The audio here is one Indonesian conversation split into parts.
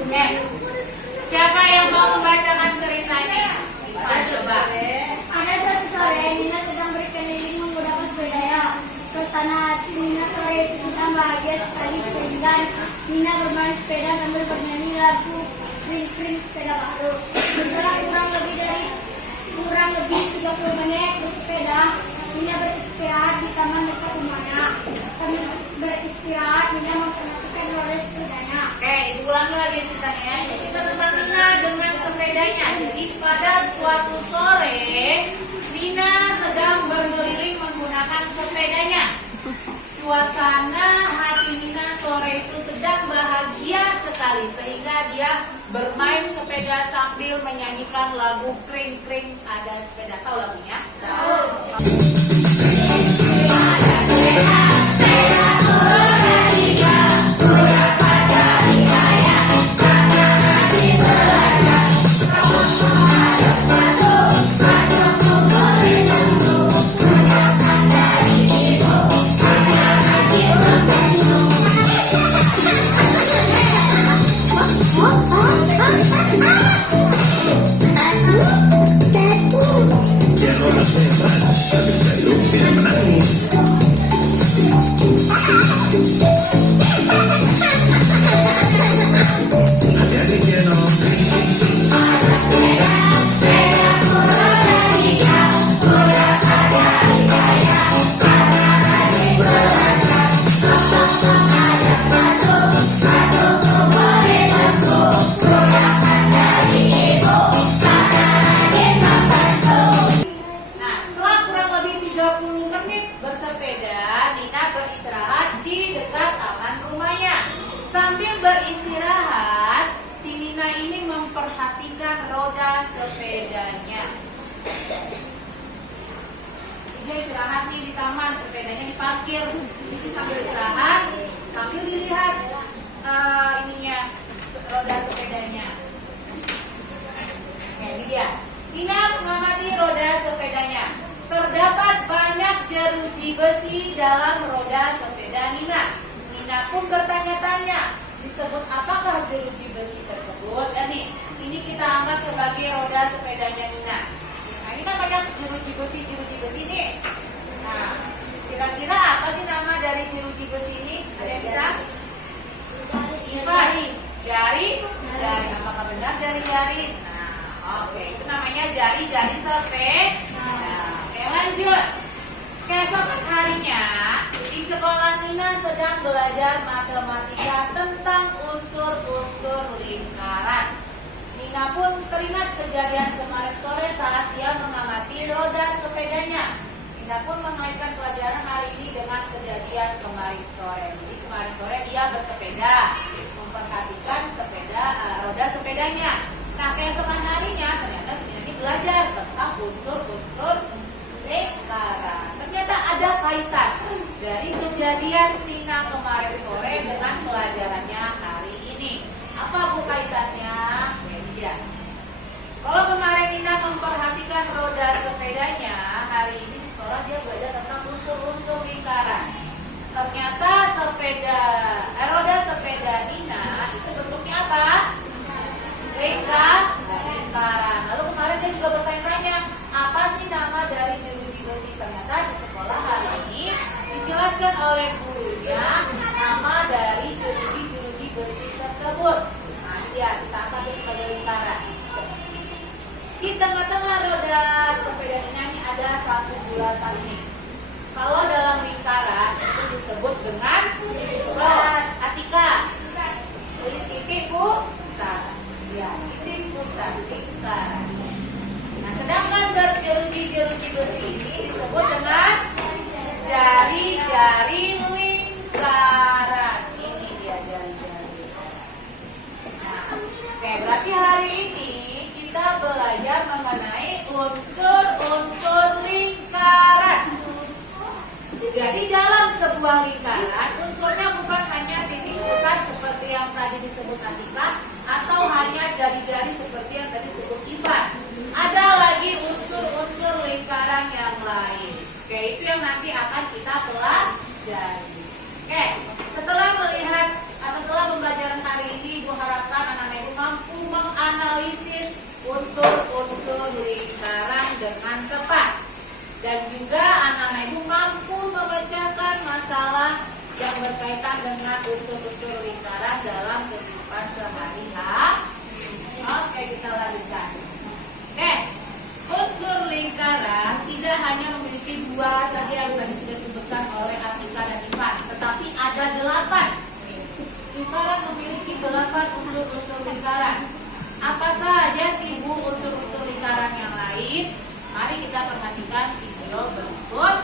Oke, siapa yang mau membacakan ceritanya? Coba. Ada suatu sore, Nina sedang berkeliling menggunakan sepedanya. Suasana hati Nina sore itu sedang bahagia sekali sehingga Nina bermain sepeda sambil bernyanyi lagu kring-kring sepeda baru. Setelah kurang lebih 30 menit bersepeda, Nina beristirahat di taman dekat rumahnya. Sambil beristirahat, Nina memperhatikan roda sepedanya. Oke, diulangi lagi ceritanya ya. Jadi kita tentang Nina dengan sepedanya. Jadi pada suatu sore, Nina sedang berkeliling menggunakan sepedanya. Suasana hati Nina sore itu sedang bahagia sekali sehingga dia bermain sepeda sambil menyanyikan lagu kring-kring ada sepeda. Tahu lagunya? Tahu. Sambil beristirahat, si Nina ini memperhatikan roda sepedanya. Dia istirahat nih di taman, sepedanya diparkir. Jadi sambil istirahat, sambil dilihat roda sepedanya. Nah, ini dia. Nina mengamati roda sepedanya. Terdapat banyak jeruji besi dalam roda sepeda Nina. Nina pun bertanya-tanya, disebut apakah jeruji besi tersebut? Dan nih, ini kita anggap sebagai roda sepedanya Nina. Nah, ini kan banyak jeruji besi nih. Nah, kira-kira apa sih nama dari jeruji besi ini? Ada yang bisa? Jari. Apakah benar jari? Nah, oke, itu namanya jari sepeda. Oke, lanjut. Keesokan harinya, di sekolah Nina sedang belajar matematika tentang unsur-unsur lingkaran. Nina pun teringat kejadian kemarin sore saat dia mengamati roda sepedanya. Nina pun mengaitkan pelajaran hari ini dengan kejadian kemarin sore. Jadi kemarin sore dia bersepeda, memperhatikan roda sepedanya. Nah, keesokan harinya ternyata sebenarnya belajar tentang unsur-unsur lingkaran. Ternyata ada kaitan dari kejadian Nina kemarin sore dengan pelajarannya hari ini. Apa bu kaitannya? Ini dia. Kalau kemarin Nina memperhatikan roda sepedanya, hari ini di sekolah dia belajar tentang unsur-unsur lingkaran. Ternyata roda sepeda Nina itu bentuknya apa? Lingkaran. Lalu kemarin dia juga bertanya-tanya, apa sih nama dari jeruji besi? Ternyata di sekolah hari ini dijelaskan oleh gurunya nama dari jeruji besi tersebut. Nah, dia kita angkat sebagai lingkaran. Di tengah-tengah roda sepeda ini ada satu bulatan nih. Kalau dalam lingkaran itu disebut dengan pusat. Atika, titik pusat. Ya, titik pusat lingkaran. Nah, sedangkan jeruji besi ini disebut dengan jari lingkaran. Ini dia jari-jari. Nah, oke, berarti hari ini kita belajar mengenai unsur-unsur lingkaran. Jadi dalam sebuah lingkaran, unsurnya bukan hanya titik pusat seperti yang tadi disebut Atika, atau hanya jari-jari seperti yang tadi disebut Ivan. Ada lagi unsur-unsur lingkaran yang lain. Oke, itu yang nanti akan kita pelajari. Oke, setelah melihat atau setelah pembelajaran hari ini, Ibu harapkan anak-anak dengan unsur-unsur lingkaran dalam kehidupan sehari-hari? Oke, kita lanjutkan. Oke, unsur lingkaran tidak hanya memiliki dua saja yang tadi sudah disebutkan oleh Atika dan Ivan, tetapi ada 8. Lingkaran memiliki 8 unsur-unsur lingkaran. Apa saja sih Bu unsur-unsur lingkaran yang lain? Mari kita perhatikan video berikut.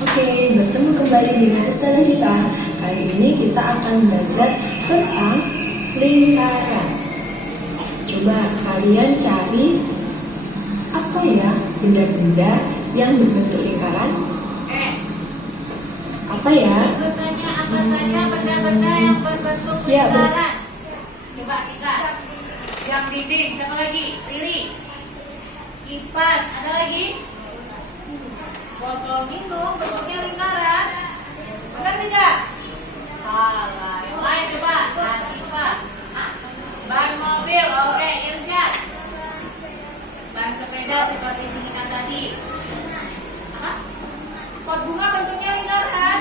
Oke, bertemu kembali dengan Ustazah kita. Kali ini kita akan belajar tentang lingkaran. Coba kalian cari apa ya benda-benda yang berbentuk lingkaran? Apa ya? Bertanya apa saja benda-benda yang berbentuk Ya, lingkaran? Coba Tika. Yang dinding, siapa lagi? Riri. Kipas, ada lagi? Botol minum bentuknya lingkaran. Benar tidak? Salah. Yang lain coba. Nasifa. Ban mobil, oke. Irsyad. Ban sepeda seperti sinikan tadi. Apa? Pot bunga bentuknya lingkaran.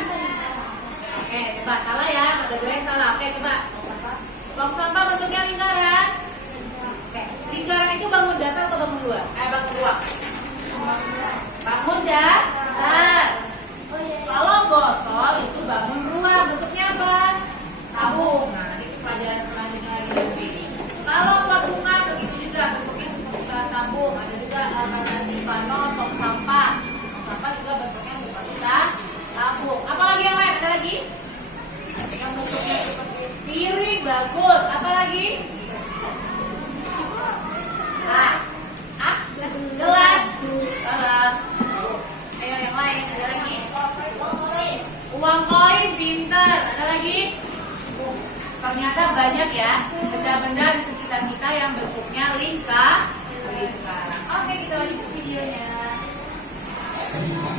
Oke, coba salah ya. Ada dua yang salah. Oke, coba. Tong sampah bentuknya lingkaran. Oke, lingkaran itu bangun datar atau bangun luar? Bangun ruang. Bangun datar. Kalau botol itu bangun ruang, bentuknya apa? Tabung. Nah, nanti pelajaran selanjutnya lagi nanti. Kalau pot bunga begitu juga, bentuknya seperti tabung. Ada juga nasi panon, tong sampah. Tong sampah juga bentuknya seperti tabung. Apalagi yang lain? Ada lagi? Yang bentuknya seperti piring, bagus. Apa lagi? Gelas. Salah. Ayo yang lain, ada lagi? Uang koin, pinter. Ada lagi? Ternyata banyak ya benda-benda di sekitar kita yang bentuknya lingkaran. Oke, kita lanjut videonya.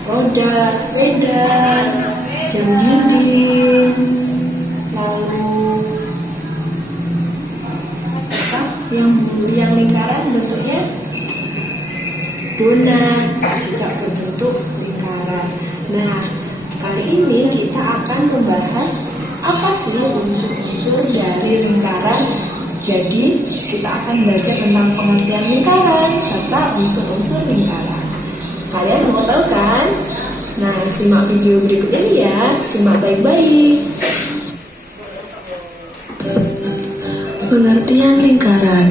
Roda, sepeda, jam dinding, lalu apa yang lingkaran bentuknya donat juga berbentuk lingkaran. Nah, kali ini kita akan membahas apa sih unsur-unsur dari lingkaran. Jadi kita akan belajar tentang pengertian lingkaran serta unsur-unsur lingkaran. Kalian mau tahu kan? Nah, simak video berikut ini ya. Simak baik-baik. Pengertian lingkaran.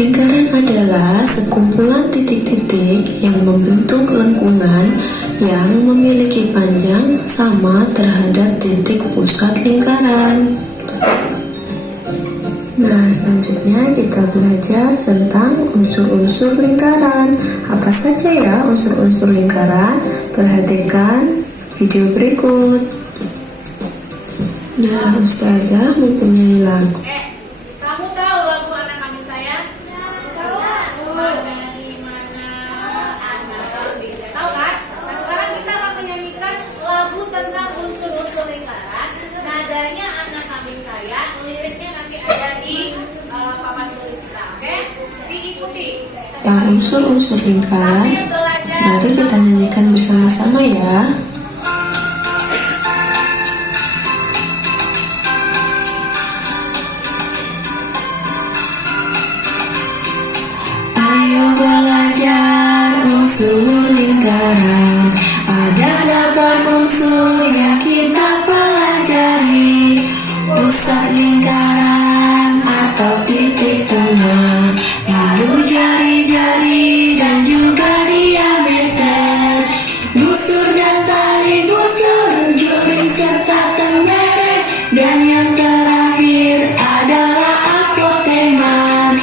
Lingkaran adalah sekumpulan titik-titik yang membentuk lengkungan yang memiliki panjang sama terhadap titik pusat lingkaran. Nah, selanjutnya kita belajar tentang unsur-unsur lingkaran. Apa saja ya unsur-unsur lingkaran? Perhatikan video berikut. Nah, Ustazah mempunyai lagu. Kamu tahu lagu Anak Kambing Saya? Tahu. Mana di mana anak kambing saya? Tahu kan? Nah, sekarang kita akan menyanyikan lagu tentang unsur-unsur lingkaran. Nadanya Anak Kambing Saya, liriknya nanti ada di papan tulis kita. Oke? Diikuti. Tentang unsur-unsur lingkaran, mari kita nyanyikan bersama-sama ya. Ayo belajar unsur lingkaran. Ada 8 unsur yang kita pelajari. Pusat lingkaran atau titik tengah, lalu jari-jari dan juga diameter, busur dan tali busur, juri serta tengeret, dan yang terakhir adalah apoteman.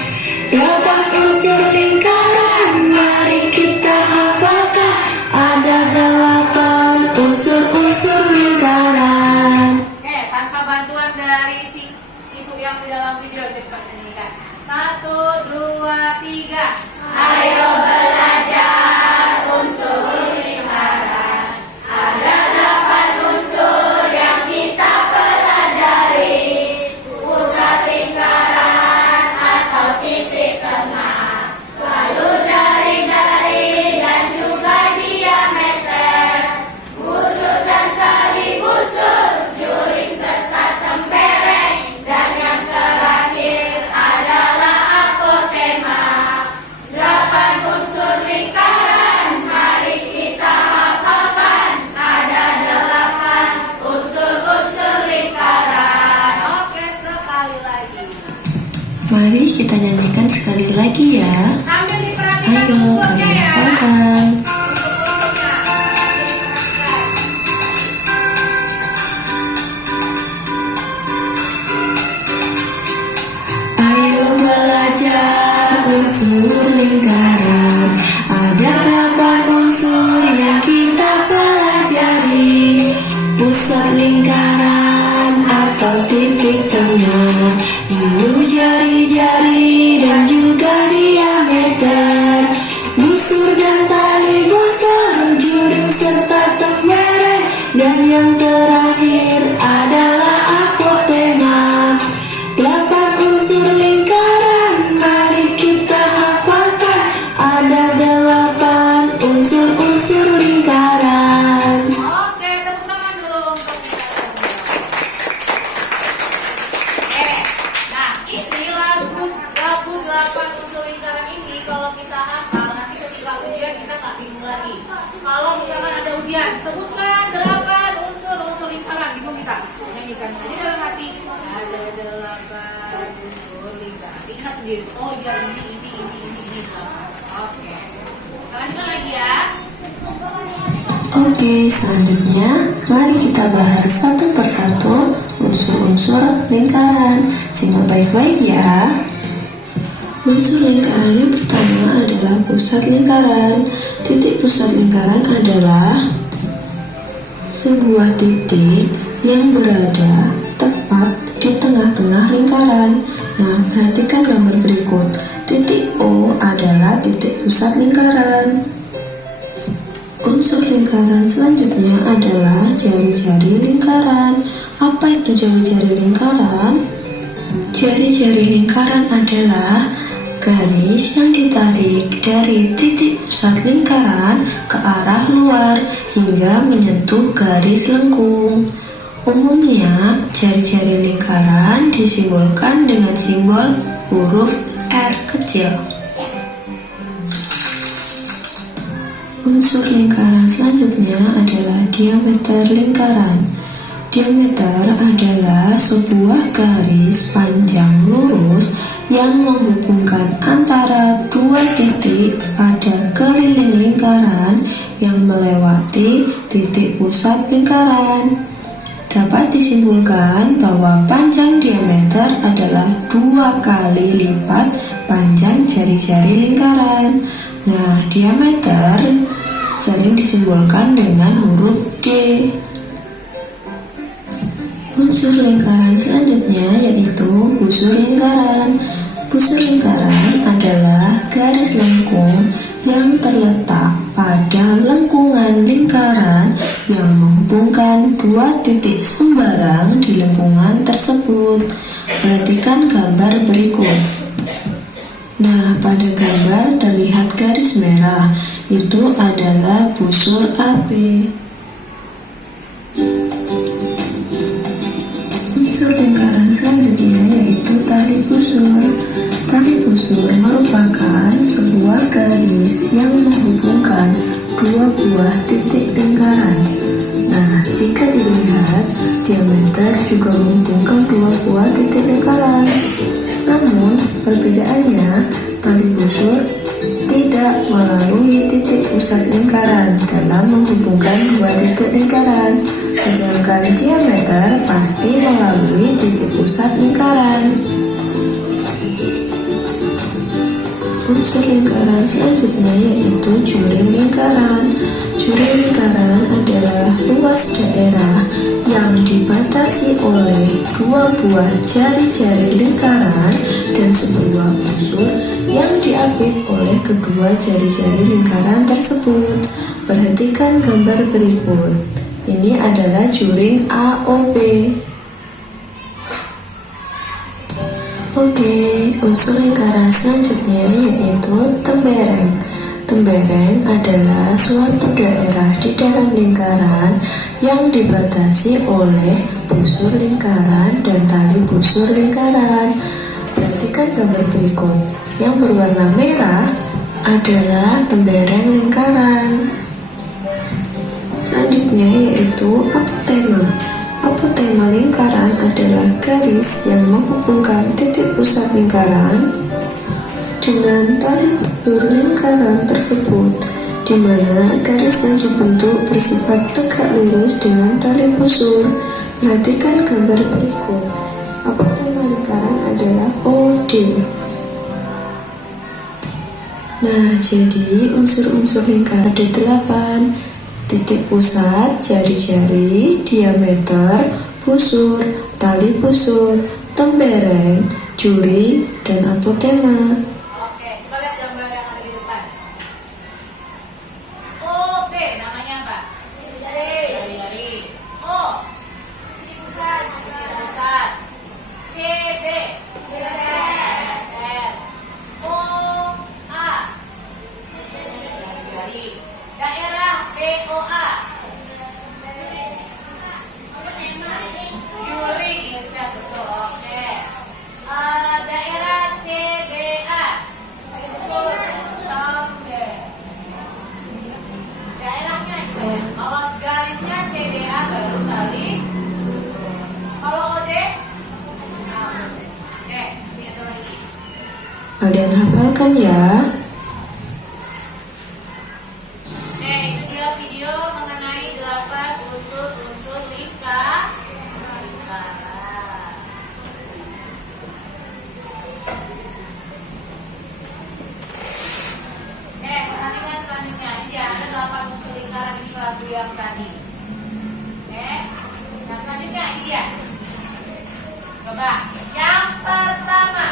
8 unsur lingkaran, mari kita hafalkan. Ada 8 unsur-unsur lingkaran. Oke, tanpa bantuan dari si ibu yang di dalam video, cepat nyanyikan. 1, 2, 3. Ayo belajar unsur lingkaran. Ada 8 unsur yang kita pelajari. Pusat lingkaran atau titik tengah, lalu jari-jari dan juga diameter, busur dan tali busur, juri serta Mari kita nyanyikan sekali lagi ya. Sambil diperhatikan Ayo, unsurnya kalian ya. hafalkan. Ayo belajar unsur lingkaran. Ada 8 unsur yang kita pelajari. Pusat lingkaran atau titik tengah, lalu jari-jari dan juga diameter, busur dan tali busur, juring serta tembereng, dan yang terakhir adalah apotema. 8 unsur lingkaran, mari kita hafalkan. Ada 8 unsur-unsur lingkaran. Oke, tepuk tangan dulu untuk kita. Nah ini lagu 8 unsur lingkaran ini kalau kita hafal nanti ketika ujian kita nggak bingung lagi. Kalau misalkan ada ujian, sebutkan 8 unsur lingkaran, bingung kita. Nyanyikan saja dalam hati. Ada 8 unsur lingkaran. Ingat sendiri. Oh iya ini. Oke. Lanjut lagi ya. Oke, selanjutnya mari kita bahas satu persatu unsur-unsur lingkaran. Simak baik-baik ya. Unsur lingkaran yang pertama adalah pusat lingkaran. Titik pusat lingkaran adalah sebuah titik yang berada tepat di tengah-tengah lingkaran. Nah, perhatikan gambar berikut. Titik O adalah titik pusat lingkaran. Unsur lingkaran selanjutnya adalah jari-jari lingkaran. Apa itu jari-jari lingkaran? Jari-jari lingkaran adalah garis yang ditarik dari titik pusat lingkaran ke arah luar hingga menyentuh garis lengkung. Umumnya, jari-jari lingkaran disimbolkan dengan simbol huruf R kecil. Unsur lingkaran selanjutnya adalah diameter lingkaran. Diameter adalah sebuah garis panjang lurus yang menghubungkan antara dua titik pada keliling lingkaran yang melewati titik pusat lingkaran. Dapat disimpulkan bahwa panjang diameter adalah 2 kali lipat panjang jari-jari lingkaran. Nah, diameter sering disimbolkan dengan huruf D. Unsur lingkaran selanjutnya yaitu busur lingkaran. Busur lingkaran adalah garis lengkung yang terletak pada lengkungan lingkaran yang menghubungkan dua titik sembarang di lengkungan tersebut. Perhatikan gambar berikut. Nah, pada gambar terlihat garis merah, itu adalah busur AB. Unsur lingkaran selanjutnya yaitu tali busur. Tali busur merupakan sebuah garis yang menghubungkan dua buah titik lingkaran. Nah, jika dilihat, diameter juga menghubungkan dua buah titik lingkaran. Namun, perbedaannya, tali busur tidak melalui titik pusat lingkaran dalam menghubungkan dua titik lingkaran, sedangkan diameter pasti melalui titik pusat lingkaran. Unsur lingkaran selanjutnya yaitu juring lingkaran. Juring lingkaran adalah luas daerah yang dibatasi oleh dua buah jari-jari lingkaran dan sebuah busur yang diapit oleh kedua jari-jari lingkaran tersebut. Perhatikan gambar berikut. Ini adalah juring AOB. Oke, unsur lingkaran selanjutnya yaitu tembereng. Tembereng adalah suatu daerah di dalam lingkaran yang dibatasi oleh busur lingkaran dan tali busur lingkaran. Perhatikan gambar berikut. Yang berwarna merah adalah tembereng lingkaran. Selanjutnya yaitu apotema. Apotema lingkaran adalah garis yang menghubungkan titik pusat lingkaran dengan tali ulur lingkaran tersebut, di mana garis yang dibentuk bersifat tegak lurus dengan tali busur. Perhatikan gambar berikut. Apa tema lingkaran adalah OD. Nah, jadi unsur-unsur lingkaran ada 8. Titik pusat, jari-jari, diameter, busur, tali busur, tembereng, juri, dan apotema. Oke, coba lihat gambar yang ada di depan. OB namanya apa? Jari-jari. O pusat. CB leher. OA jari. Daerah BOA juri, iya betul. Oke. Daerah CDA sampai daerahnya itu ya. Kalau garisnya CDA baru tali. Kalau OD ini ada lagi. Kalian hafalkan ya. Itu dia video mengenai 8 unsur-unsur lingkaran. Perhatikan selanjutnya. Ini dia ada 8 unsur lingkaran di lagu yang tadi. Nah selanjutnya ini dia. Coba yang pertama.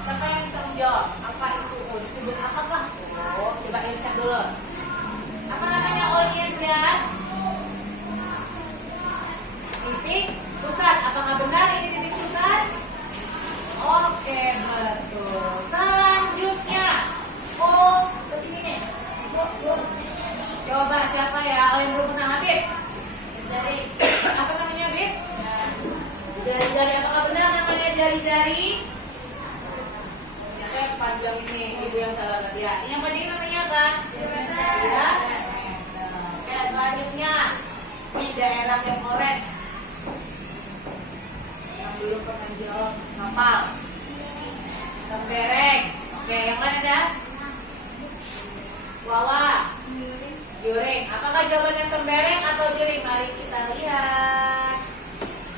Siapa yang bisa menjawab? Apa itu O? Disebut apakah O? Coba Irsyad dulu. Apa namanya O-nya lihat? Titik pusat. Apakah benar ini titik pusat? Oke, betul. Selanjutnya O kesini nih. Coba siapa ya? Yang belum pernah Habib? Jari. Apa namanya Habib? Jari-jari. Apakah benar namanya jari-jari? Panjang ini, ibu yang salah tadi ya. Yang panjang namanya apa? Ya. Oke, selanjutnya ini daerah yang oranye. Yang belum pernah jawab, kapal. Tembereng. Oke, yang mana ada? Wawa. Juring. Apakah jawabannya tembereng atau juring? Mari kita lihat.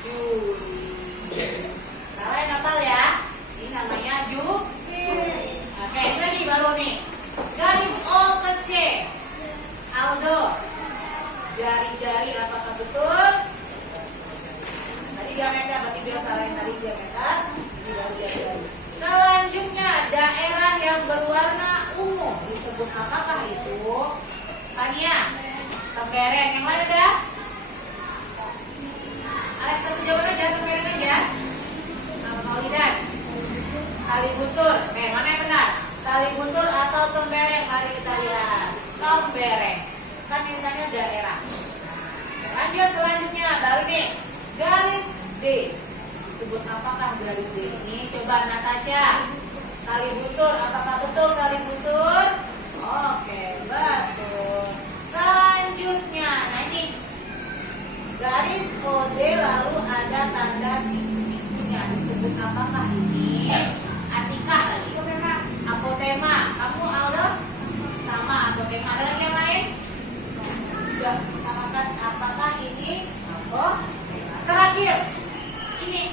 Juring. Salah yang kapal ya. Ini namanya juring. Oke, ini lagi baru nih. Garis O ke C. Aldo. Jari-jari apakah betul? Tadi diameter, berarti dia salah yang tadi diameter. Ini baru jari-jari. Selanjutnya daerah yang berwarna ungu disebut apakah itu? Tania. Tembereng. Yang mana dah? Alex satu jawaban aja, tembereng aja. Nama Maulidan. Tali busur. Mana yang benar? Tali busur atau tembereng? Mari kita lihat. Tembereng. Kan ini tanya daerah. Lanjut selanjutnya. Baru nih. Garis D. Disebut apakah garis D ini? Coba Natasha. Tali busur. Apakah betul tali busur? Oke, betul. Selanjutnya. Nah ini. Garis OD lalu ada tanda siku-sikunya. Disebut apakah ini? Atika lagi. Apotema. Kamu Aldo? Sama apotema. Ada lagi yang lain? Sudah katakan apakah ini? Terakhir. Ini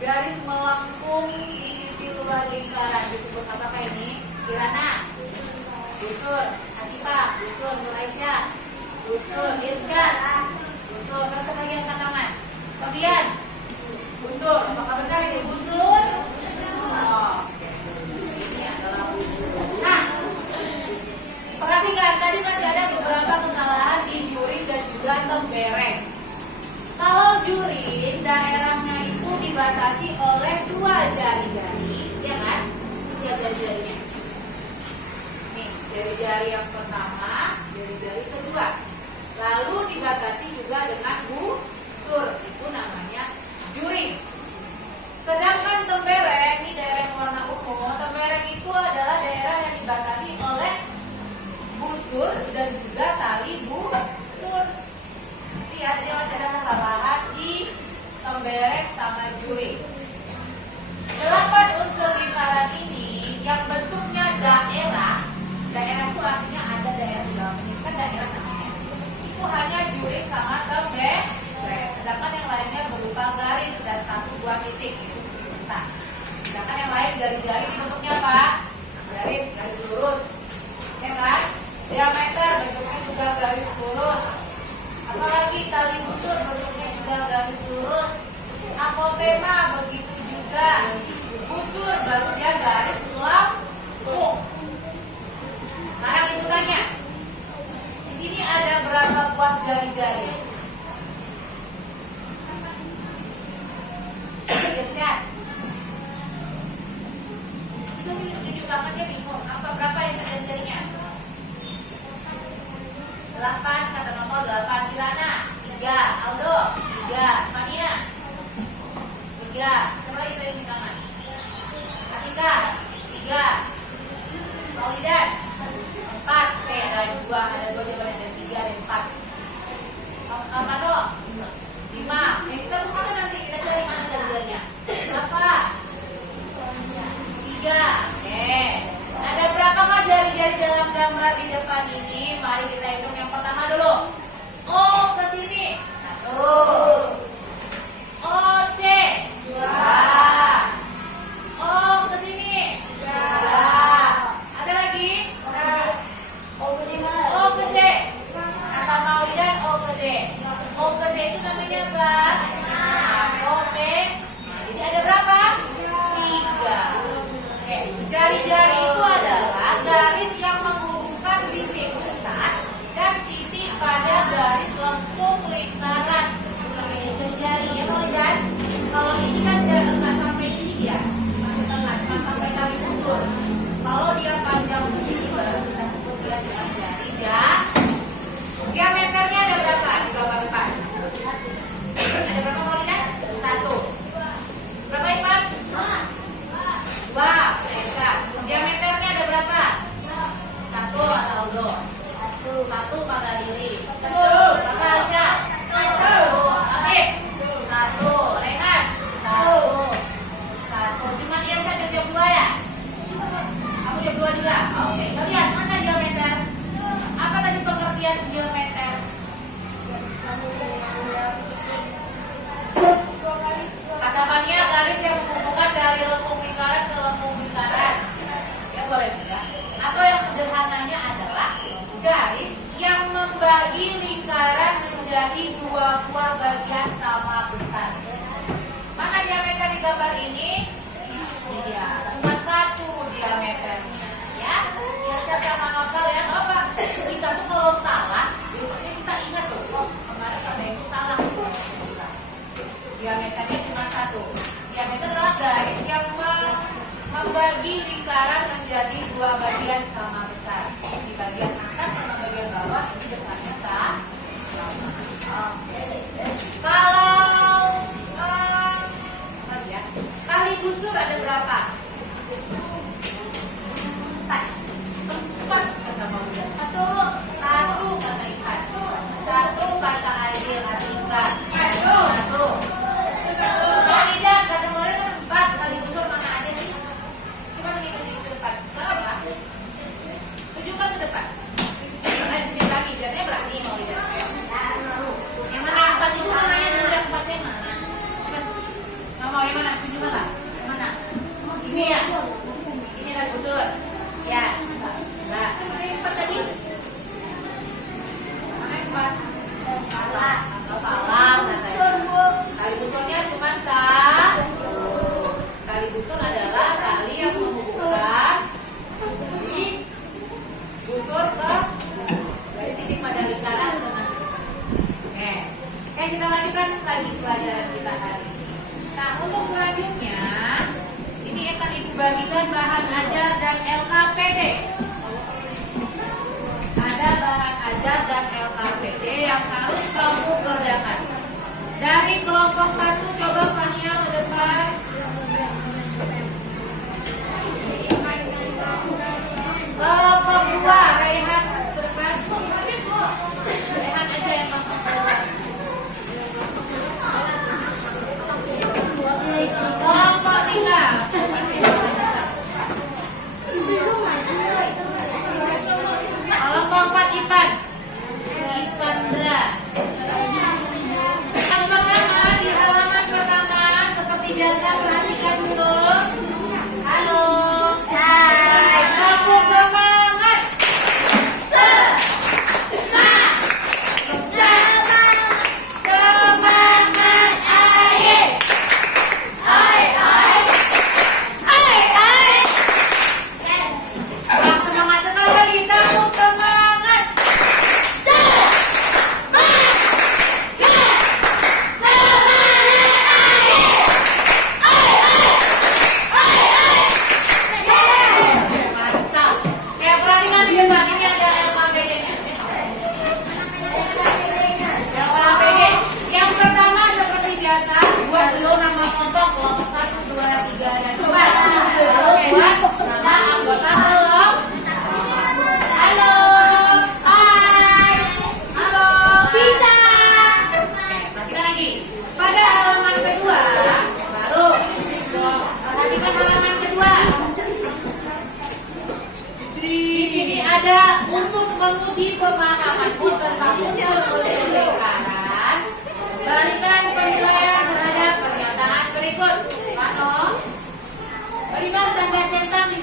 garis melengkung di sisi luar lingkaran. Disebut apakah ini? Kirana. Busur. Asifah. Busur. Nuraisyah. Busur. Irsyad. Busur. Satu lagi yang tangan. Fabian. Busur. Apakah benar ini busur? Nah, perhatikan tadi masih ada beberapa kesalahan di juring dan juga tembereng. Kalau juring daerahnya itu dibatasi oleh 2 jari-jari, ya kan? Lihat jari-jarinya. Nih, jari-jari yang pertama, jari-jari kedua. Lalu dibatasi juga dengan busur, itu namanya juring. Sedangkan tembereng, ini daerah yang warna ungu, tembereng itu adalah daerah yang dibatasi oleh busur dan juga tali busur. Lihat, ini masih ada kesalahan di tembereng sama juring. banget dia bingung. Apa berapa yang jari-jarinya? 8, kata nomor 8. Kirana 3, Aldo 3, Mania 3. Siapa lagi tadi di tangan? Atika 3, Maulidan 4. Oke, ada 2 jawaban, ada 3 dan 4. Mano 5. Kita buka nanti, kita cari mana jari-jarinya. Berapa? 3. Oke. Ada berapa kah jari-jari dalam gambar di depan ini? Mari kita hitung yang pertama dulu. O ke sini. 1. O C 2. O ke sini 2. Ada lagi? O ke D. Kata Maulidan O ke D. O ke D itu namanya apa? O P. Jadi ada berapa? 3. Oke, jari-jari itu adalah garis yang menghubungkan titik pusat dan titik pada garis lengkung lingkaran. Jari-jari ya Maulidan. Kalau ini kan nggak sampai sini dia, masih tengah, cuma sampai tali usul. Kalau dia panjang ke sini baru kita sebut dia dengan jari ya. Diameternya ada berapa? 3/4. Ada berapa Maulidan? 1. Berapa Ipan? 2. Eka. Diameternya ada berapa? 1 atau Aldo? 1 kata Lili. Berapa Aisyah? 1. Afif? 1. Rehan? 1. 1. Cuma dia saja jam 2 ya? Kamu jam 2 juga? Oke. Kalian mana diameter? Apa tadi pengertian diameter? Katakannya garis yang menghubungkan dari lengkung lingkaran ke lengkung lingkaran. Ya boleh juga. Atau yang sederhananya adalah garis yang membagi lingkaran menjadi 2 buah bagian sama besar. Mana diameter di gambar ini? Iya, cuma 1 diameternya. Ya, biasa sama lokal ya. Apa? Kita tuh kalau salah, biasanya kita ingat tuh. Oh, kemarin kata itu salah. Diameternya cuma 1. Diameter adalah garis yang membagi lingkaran menjadi 2 bagian sama besar. Di bagian atas sama bagian bawah ini besarnya sama. Oke. Kalau tali busur ada berapa? 4 kata Maulidan. 1 kata Ikan. 1 kata Aidil Atika. 1. Maulidan kata Maulidan 4. Tali busur mana aja sih? Coba menunjuk ke depan. Berapa? Tunjukkan ke depan. Sini lagi, biasanya berani Maulidan. Yang mana 4 itu mananya dulu, yang 4 yang mana? Nggak mau yang mana? Tunjukkan lah. Yang mana? Ini ya? Ini tali busur. Ya. Nah, mana yang 4 tadi? Mana yang 4? Salah. Salah katanya. Tali busurnya cuma 1. Tali busur adalah tali yang menghubungkan dari busur ke dari titik pada lingkaran dengan. Oke, kita lanjutkan lagi pelajaran kita hari ini. Nah, untuk selanjutnya ini akan Ibu bagikan bahan ajar dan LKPD. Ada bahan ajar dan LKPD yang harus kamu kerjakan. Dari kelompok 1 coba Fania ke depan. Kelompok 2 Rehan ke depan. Rehan aja yang masuk ke depan. Kelompok 3 kelompok 4 Ipan. Ivandra. Yang pertama di halaman pertama seperti biasa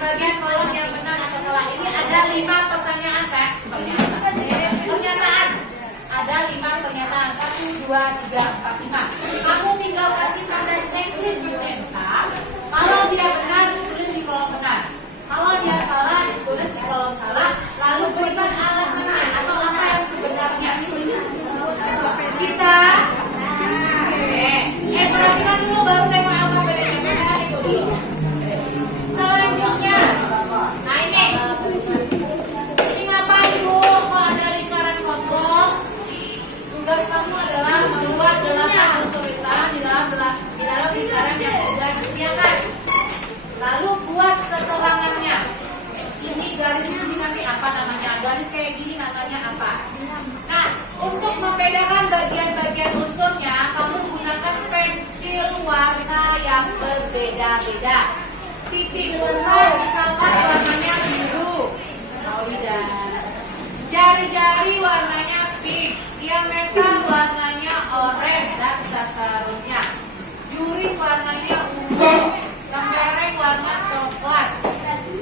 bagian kolom yang benar atau salah. Ini ada 5 pertanyaan kan? Pernyataan. Ada 5 pernyataan. 1, 2, 3, 4, 5. Kamu tinggal kasih tanda checklist di peta. Kalau dia benar, tulis di kolom benar. Kalau dia salah, tulis di kolom salah. Lalu berikan alasannya atau apa yang sebenarnya. Bisa? Perhatikan dulu baru tengok apa bedanya. Itu dulu. Selanjutnya, nah ini ngapain Bu? Kok ada lingkaran kosong? Tugas kamu adalah membuat 8 unsur lingkaran di dalam lingkaran yang sudah disediakan. Lalu buat keterangannya. Ini garis di sini nanti apa namanya? Garis kayak gini namanya apa? Nah, untuk membedakan bagian-bagian unsurnya, kamu gunakan pensil warna yang berbeda-beda. Titik besar misalkan warnanya biru, jari-jari warnanya pink, diameter warnanya orange dan seterusnya. Juri warnanya ungu, lembereng warna coklat.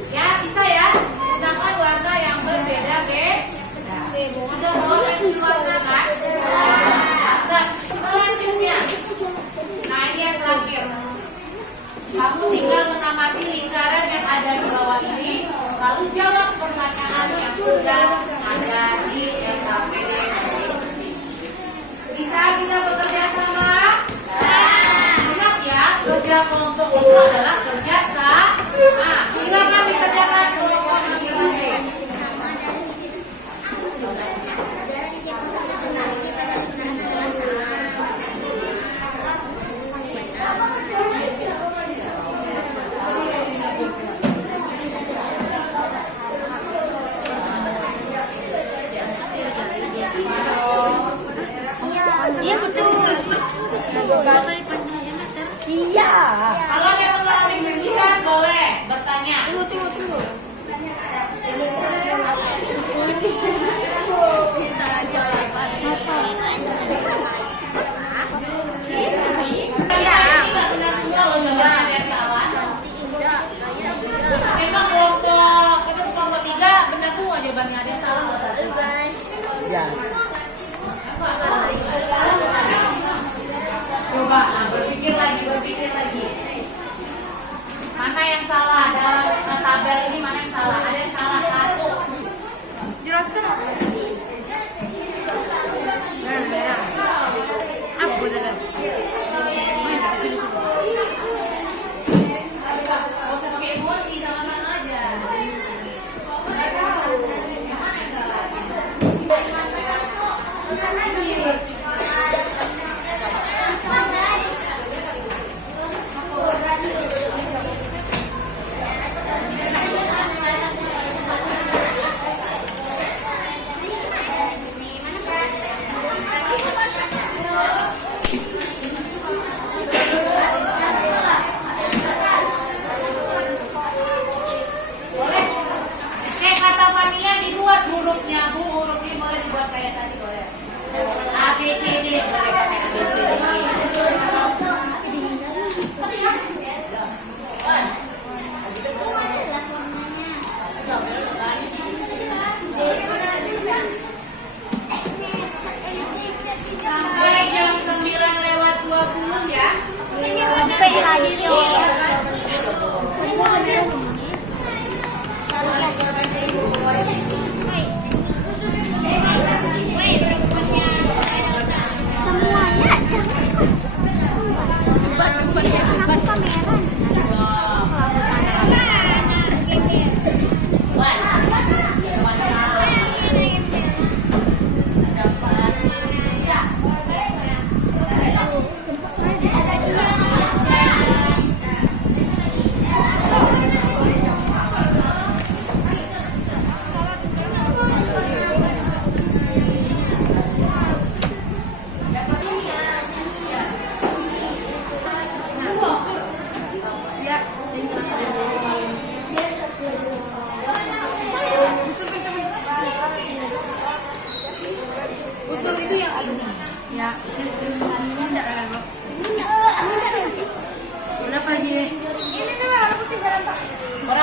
Ya bisa ya, gunakan warna yang berbeda-beda. Sudah bawa pensil warna kan? Mantap. Selanjutnya, nah ini yang terakhir. Kamu tinggal mengamati lingkaran yang ada di bawah ini, lalu jawab pertanyaan yang sudah ada di LKPD. Bisa kita bekerja sama? Ingat ya, kerja kelompok itu adalah kerja sama. Nah, silakan dikerjakan kelompok masing-masing. Iya betul. Iya. Kalau ada yang mengalami kesulitan boleh bertanya. Memang kelompok 3 benar semua jawabannya, ada yang salah nggak satu? Ya. Coba berpikir lagi. Mana yang salah dalam tabel ini? Mana yang salah? Ada yang salah satu. Jelaskan apa? Apa benar? Gak usah pakai emosi, jangan aja. Nggak tahu. Yang mana yang salah?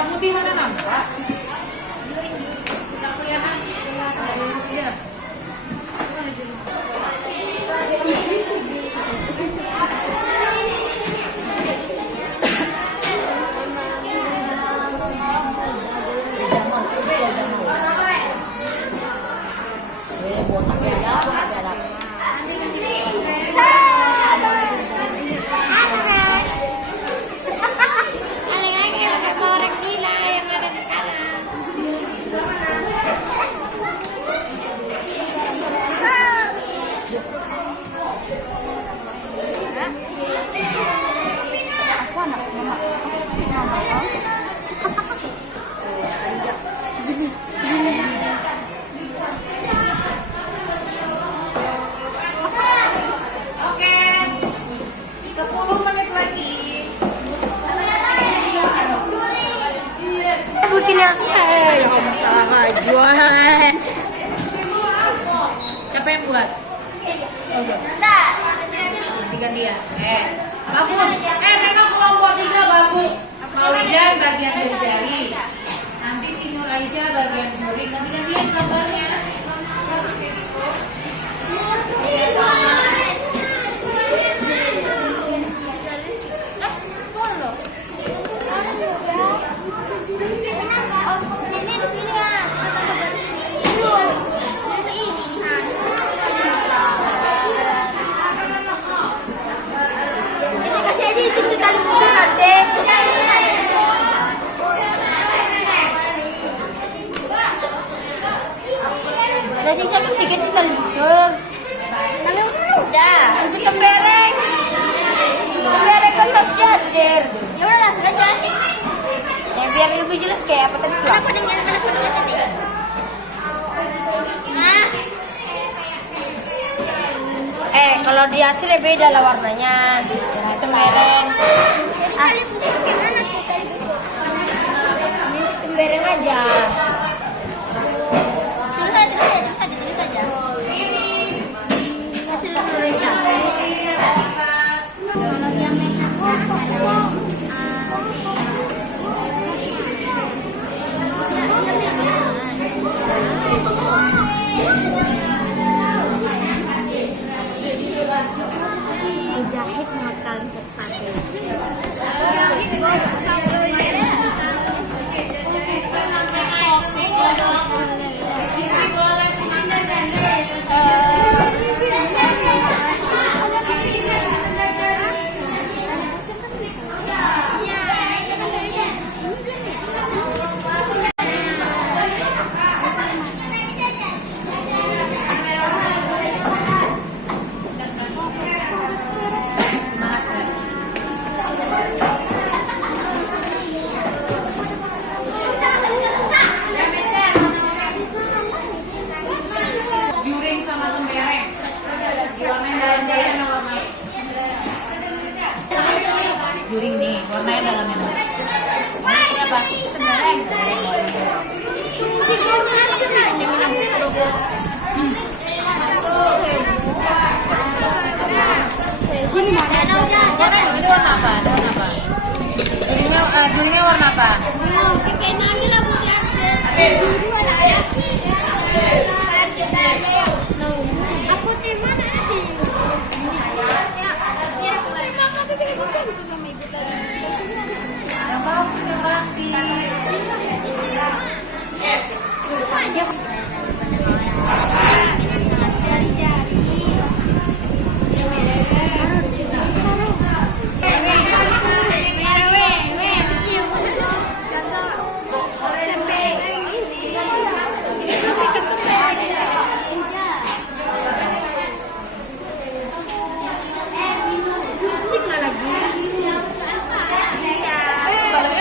Warna putih mana nampak? Tidak kelihatan. Iya. Botak beda, beda. Oke. 10 menit lagi. Bikin yang jual. Siapa yang buat? Ganti-gantian. Bagus. Tengok kelompok 3 bagus. Maulidan bagian dari jari. Nanti si Nur Aisyah bagian juri. Ganti-gantian gambarnya. Bagus kayak gitu. Nasi saya kan sedikit di televisi. Nanti udah, untuk tembereng. Tembereng kan harus jasir. Ya udah langsung aja. Ya biar lebih jelas kayak apa tadi. Kenapa dengan anak sini? Kalau di hasilnya beda lah warnanya. Yang tembereng. Kali busuk gimana tuh kali busuk? Ini tembereng aja. Tulis saja. Hasil tulisan. Kalau yang jahit mengekal satu. Juring nih, warnanya dalamnya. Warnanya apa? Tembereng. Sini mana? Ini warna apa? Ini warna apa? Juringnya warna apa? Aku tim mana sih? Yang bagus, yang rapi. Sebaliknya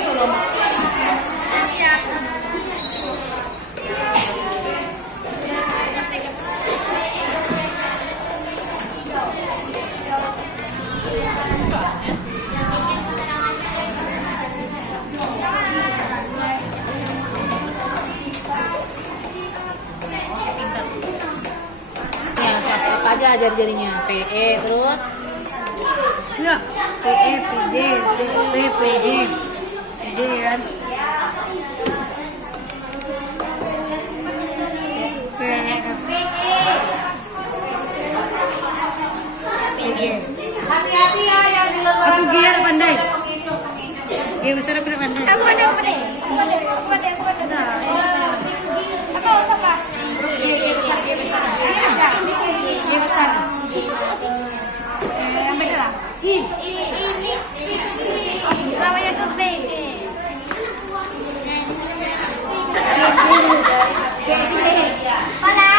belum. Ya, apa aja jari-jarinya? PE terus Ya, PE, PD, DP, PE, PD kan. Dia besar aku mana? Aku ada. Dia besar. Yang beda lah. Ini. Namanya tuh B. Pala.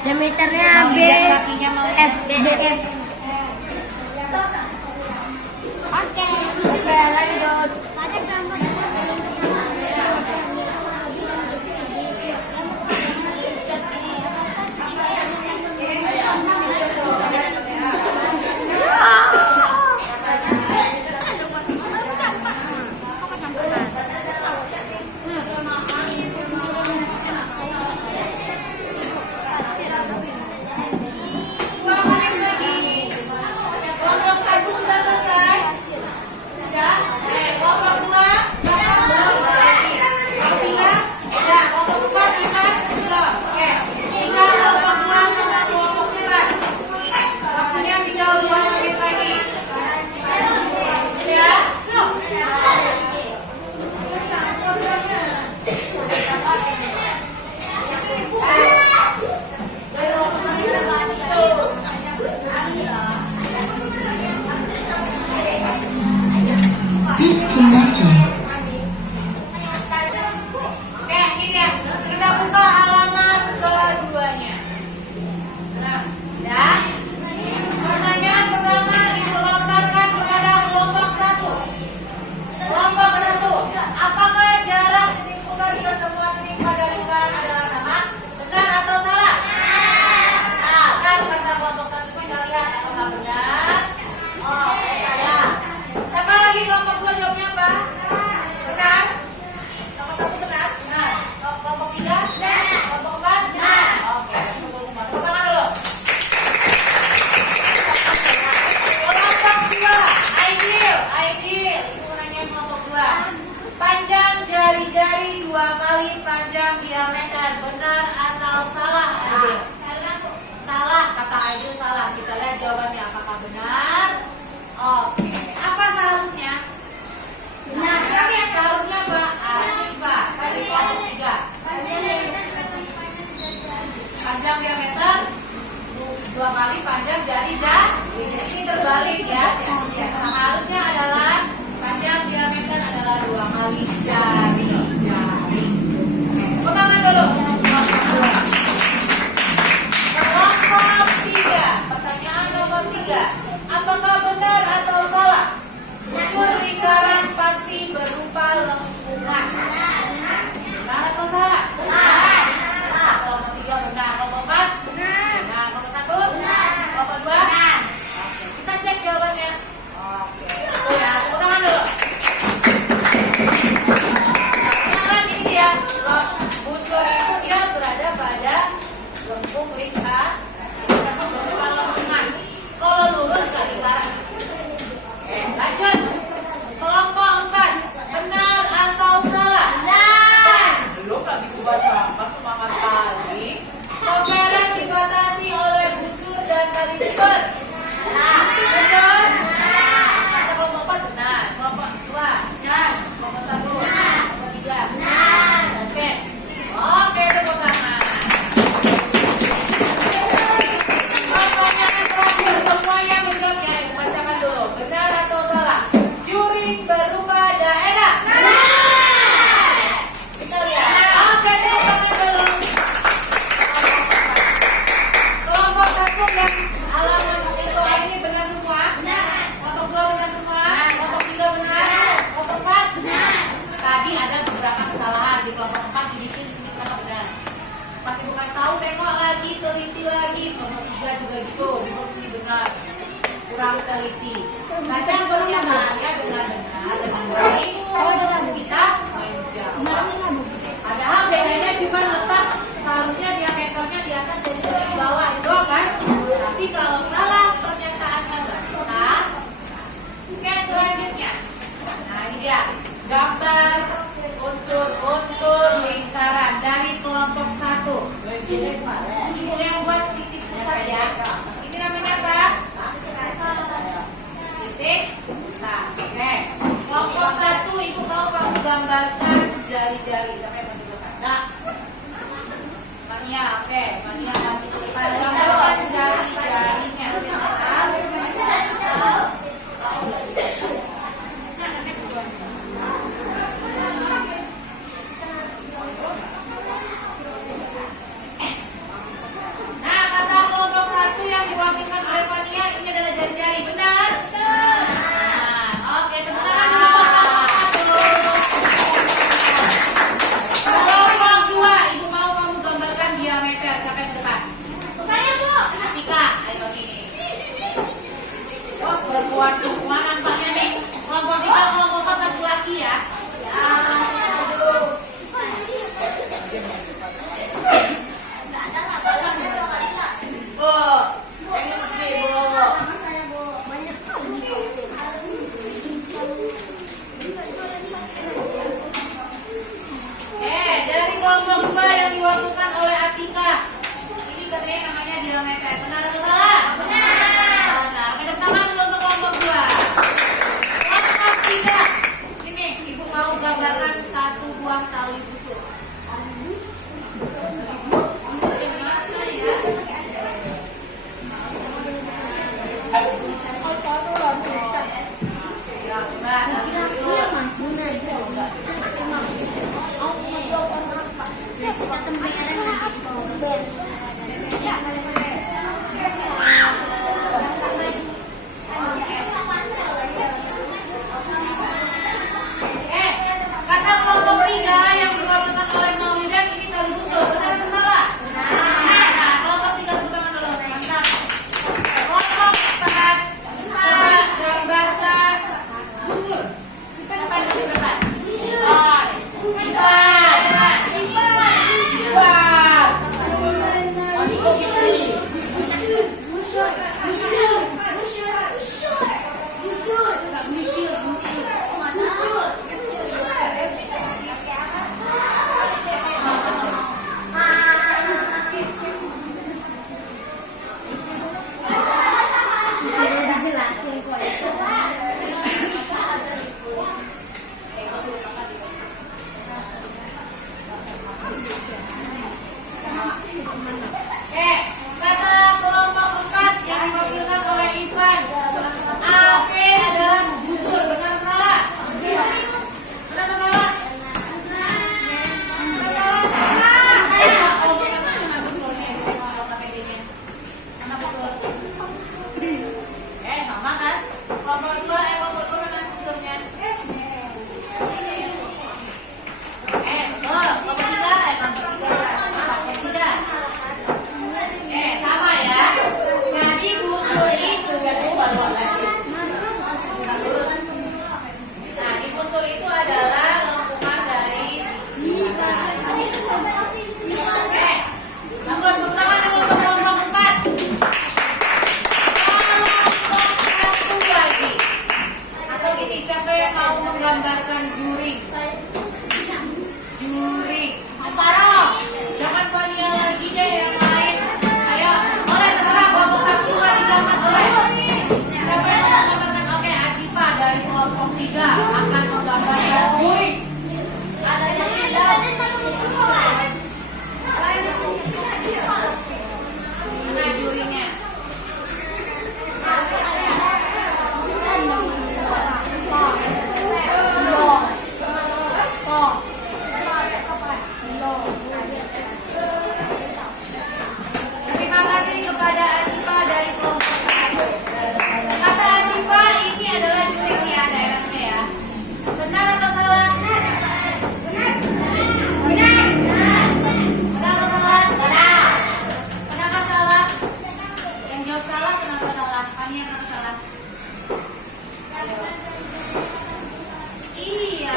Diameternya B, F, DF. Oke, lanjut. Ada gambar. Kelompok 1 sudah selesai? Sudah? Kelompok 2 belum? Kelompok 3? Sudah. Kelompok 4 gimana? Belum. Oke. Tinggal kelompok 2 sama kelompok 4. Waktunya tinggal 2 menit lagi. Ya? Oke, ini ya. Kita buka halaman keduanya. Ya. Pertanyaan pertama dilontarkan kepada kelompok 1. Kelompok 1. Apakah jarak titik pusat ke semua titik pada lingkaran adalah sama? Benar atau salah? Nah, kan kata kelompok 1 kita lihat apakah benar. Oh, salah. Siapa lagi kelompok 2 jawabnya apa? Benar? Kelompok 1 benar? Benar. Kelompok 3? Benar. Kelompok 4? Benar. Oke, tunggu semua. Tepuk tangan dulu. Kelompok 2, ideal. Ibu nanya kelompok 2. Panjang jari-jari 2 kali panjang diameter. Benar atau salah, Ideal? Salah, kata Ideal salah. Kita lihat jawabannya apakah benar. Oke. Apa seharusnya? Benar. Seharusnya apa? Asifa. Dari kelompok 3. Panjang diameter 2 kali panjang jari jari. Ini terbalik ya. Seharusnya adalah panjang diameter adalah 2 kali jari. Tepuk tangan dulu. Kelompok 3. Pertanyaan nomor 3. Apakah benar atau salah? Busur lingkaran pasti berupa lengkungan. Benar atau salah? Benar. Nah, kelompok 3 benar. Kelompok 4? Benar. Nah, kelompok 1? Benar. Kelompok 2? Benar. Oke, kita cek jawabannya. Oke. Tuh ya, tepuk tangan dulu. Nah, ini dia. Busur itu dia berada pada lengkung lingkaran. Ini pasti berupa lengkungan. Kalau lurus ke lingkaran. Oke, lanjut. Kelompok 4. Benar atau salah? Benar. Belum lagi gue baca. Kan semangat kali. Komperan dibatasi oleh busur dan tali busur. Nah, benar. Kata kelompok 4 benar. Kelompok 2 benar. Kelompok 1 benar. Kelompok 3 benar. Oke. Oke, tepuk tangan. Pertanyaan terakhir semuanya menjawab ya. Bacakan dulu. Benar atau salah? Juring berupa daerah. Benar. Kita lihat. Oke, tepuk tangan dulu. Kelompok 1 dan halaman itu ini benar semua? Benar. Kelompok 2 benar semua? Kelompok 3 benar? Kelompok 4? Benar. Tadi ada beberapa kesalahan di kelompok 4 dibikin di sini kelompok benar. Pas ibu kasih tahu, tengok lagi, teliti lagi. Kelompok 3 juga gitu, di sini benar. Kurang teliti. Baca pernyataan ya benar-benar dengan baik. Kalau kita menjawab. Padahal bedanya cuma letak seharusnya diameternya di atas dan di bawah itu kan. Waduh, mana nampaknya nih? Kelompok 3, kelompok 4 laki-laki ya. Bu, ini sih, Bu. Dari kelompok 2 yang diwakilkan oleh Atika. Ini katanya namanya diameter. Benar atau salah? Benar. Nah, tepuk tangan dulu untuk kelompok 2. Kelompok 3. Ini, Ibu mau gambarkan satu buah tali busur. Kata kelompok 3 yang diwakilkan oleh Maulidan ini tali busur. Benar atau salah? Benar. Nah, kelompok 3 tepuk tangan dulu. Mantap. Kelompok 4 coba gambarkan busur. Siapa yang lebih depan? Ivan. Kata kelompok 4 yang diwakilkan oleh Ivan, AP adalah busur. Benar atau salah? Benar atau salah? Sama kan? Kelompok 2 kelompok 2 mana busurnya? Betul. Kelompok 3 kelompok 3. Sama ya. Jadi busur itu baru lagi. Nah, di busur itu adalah lengkungan dari bagus, tepuk tangan dulu untuk kelompok 4. Kelompok 1 lagi. Atau gini, siapa yang mau menggambarkan juring? Juring. Jangan Fania lagi deh yang lain. Ayo, boleh terserah kelompok 1 kan digambar boleh. Siapa yang mau menggambarkan? Oke, Asifa dari kelompok 3 akan menggambarkan juring. Ada yang tidak? Mana juringnya? Terima kasih kepada Asifa dari kelompok 1. Kata Asifa ini adalah juring ya daerahnya ya. Benar atau salah? Benar. Benar atau salah? Benar. Kenapa salah? Yang jawab salah kenapa salah? Fania kenapa salah? Iya,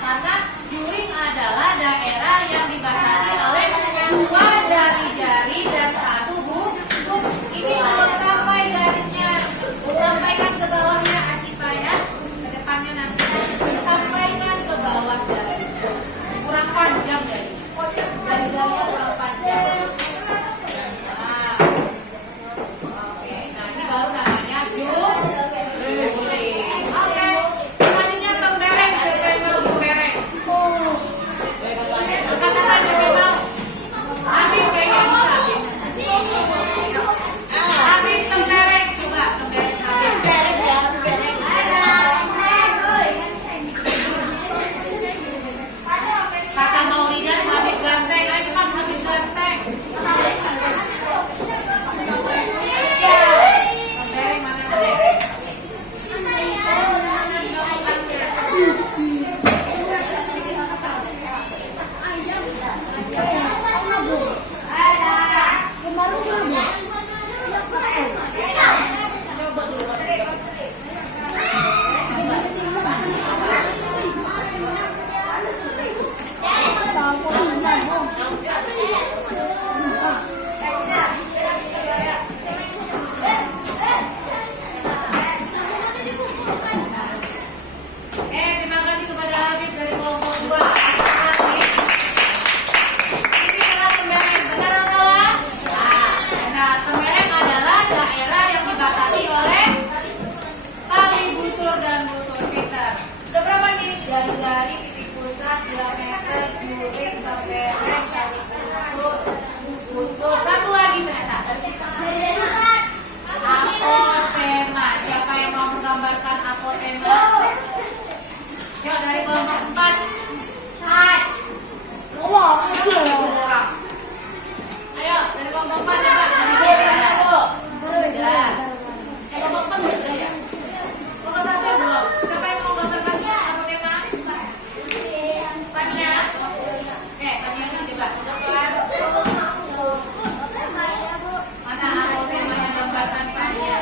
karena juring adalah daerah yang dibatasi oleh 2 jari-jari dan 1 busur. Ini belum sampai garisnya. Sampaikan ke bawahnya Asifa ya. Ke depannya nanti disampaikan ke bawah jari. Kurang panjang jarinya. Jari-jarinya kurang panjang. Nah, oke. Nah, ini baru namanya juring. pusat, diameter, juring, kepereng, kali unsur. Satu lagi ternyata. Apotema. Siapa yang mau menggambarkan apotema? Yuk dari kelompok 4. Hai. Orang. Ayo dari kelompok 4 coba. Ya. Kelompok 4 sudah ya. Kelompok 1 belum. Siapa yang mau gambarkan apotema? Pania. Pania ini coba. Mana apotema yang gambarkan Pania?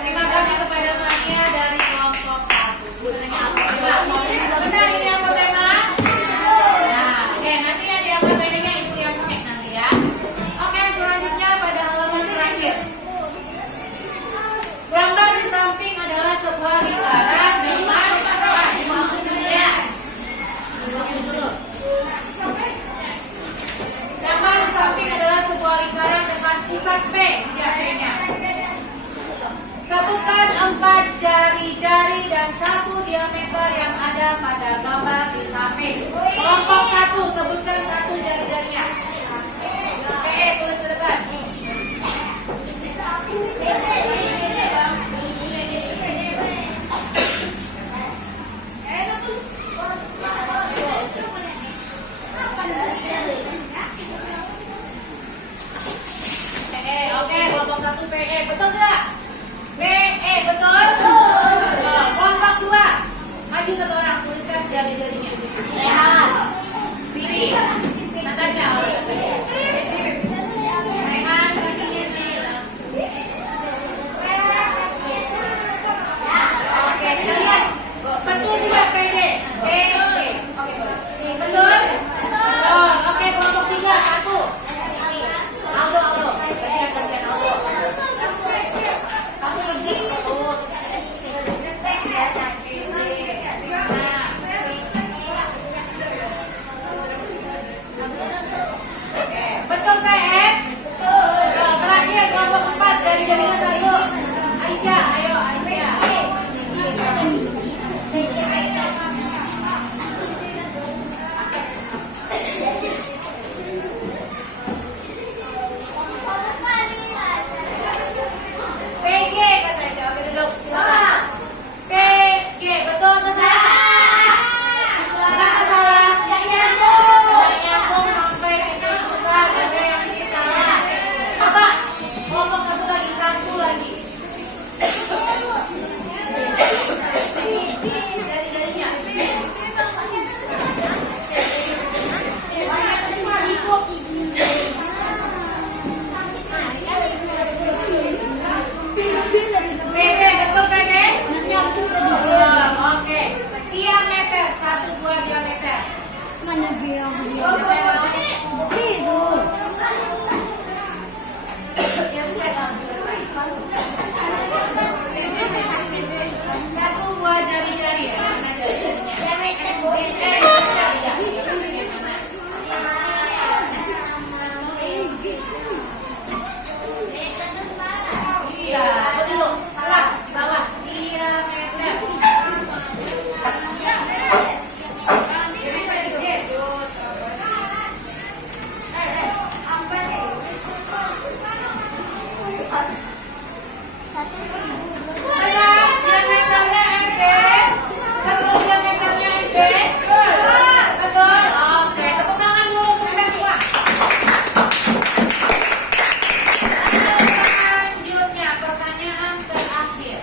Terima kasih kepada Mania dari kelompok 1. Gunanya apotema. Benar ini apotema? Nah, oke, nanti yang diambil bedanya ibu yang cek nanti ya. Oke, selanjutnya pada halaman terakhir. Gambar di samping adalah sebuah lingkaran dengan ya. Gambar di samping adalah sebuah lingkaran dengan pusat P biasanya. Sebutkan 4 jari-jari dan 1 diameter yang ada pada gambar di samping. Kelompok 1, sebutkan 1 jari-jarinya. PE, tulis di depan. PE, oke, kelompok 1 PE, betul tidak? PE, betul? Kelompok 2, maju satu orang, tuliskan jari-jarinya. Rehan, pilih. Natasha, Rehan, kakinya nih. Oke, kita lihat. Betul juga PD. PD. Betul? Oke, kelompok 3, 1. Aldo. Bagian Aldo. Kamu lagi. Betul PS? Terakhir kelompok 4 dari jadinya 1. Aisyah, ayo Aisyah. PG katanya, jawab duduk. Silakan. PG, betul atau salah? Kenapa salah? Tidak nyambung sampai titik pusat, ada yang ini salah. Apa? Kelompok 1 lagi, 1 lagi. Jari-jarinya. PG, betul PG? Oke. Diameter, 1 buah diameter. Mana biang dia? Satu buah jari-jari ya. Mana jari-jarinya? Iya, betul. Salah, di bawah. Diameter. Diameternya MB. Betul diameternya MB. Betul. Oke, tepuk tangan dulu untuk kalian semua. Selanjutnya pertanyaan terakhir.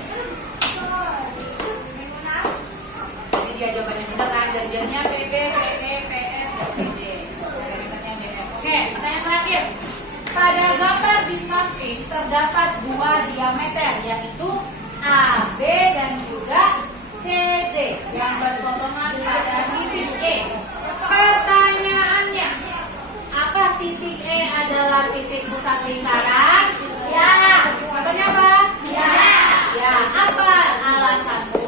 Ini dia jawabannya benar kan? Jari-jarinya PB, PE, PF, PD. Diameternya BF. Oke, pertanyaan terakhir. Pada gambar di samping terdapat 2 diameter, yaitu AB dan juga CD yang berpotongan pada titik E. Pertanyaannya, apa titik E adalah titik pusat lingkaran? Ya. Jawabannya apa? Ya. Ya. Apa alasanmu?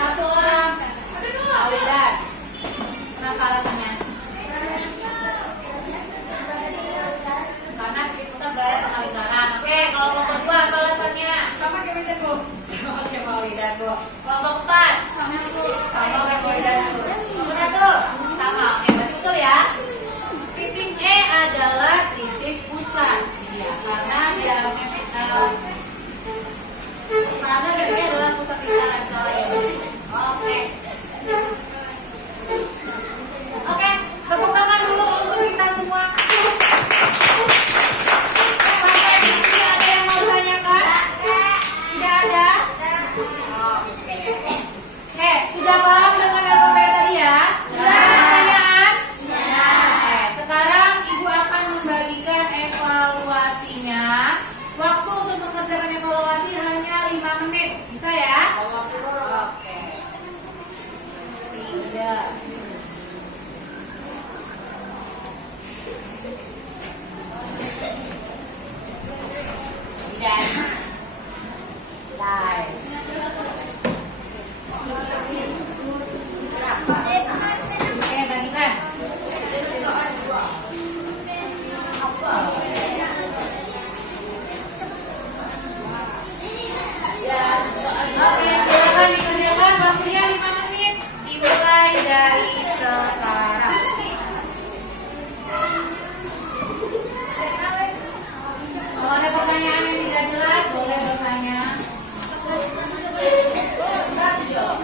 Satu orang. Aulidan. Widanto. Kelompok 4. Sama kayak Pak Widanto. Kelompok 1. Sama. Oke, berarti betul ya. Titik E adalah titik pusat. Iya, karena dia karena titik E adalah pusat lingkaran. Salah ya. Oke. Oke, tepuk tangan dulu untuk kita semua. Sampai di sini ada yang mau tanyakan? Tidak ada? Oke, sudah paham dengan alfabet tadi ya? Pertanyaan? Oke, sekarang Ibu akan membagikan evaluasinya. Waktu untuk mengerjakan evaluasi hanya 5 menit. Bisa ya? Oke. 3. Oke, silakan dikerjakan. Waktunya 5 menit. Dimulai dari sekarang. Kalau ada pertanyaan yang tidak jelas, boleh bertanya. Satu jawab.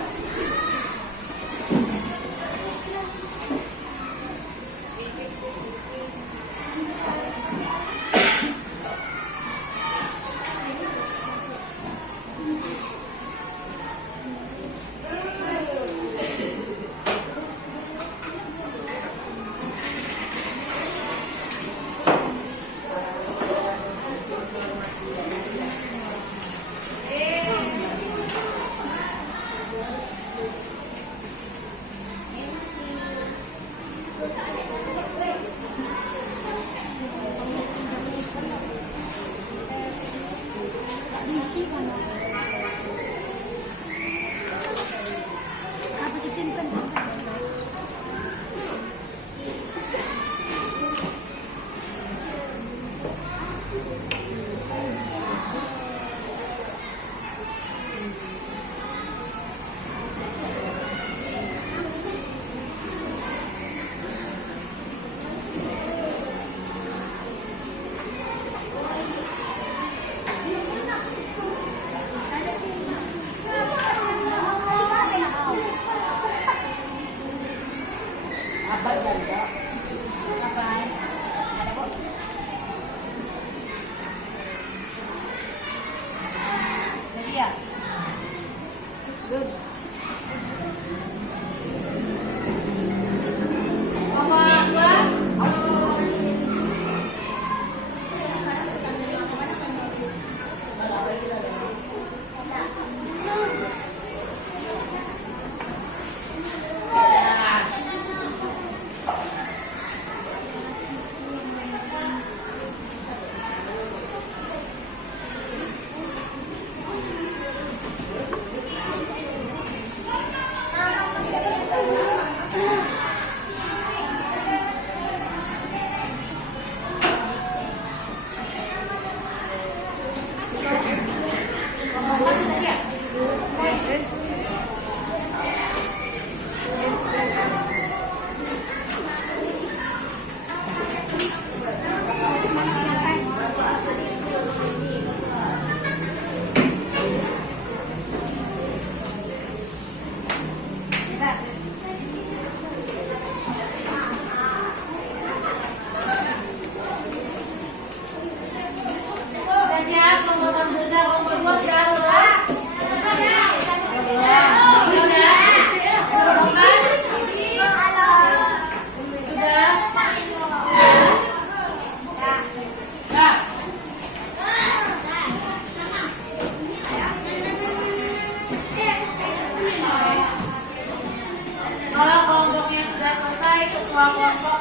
Kalau kelompoknya sudah selesai, ketua kelompok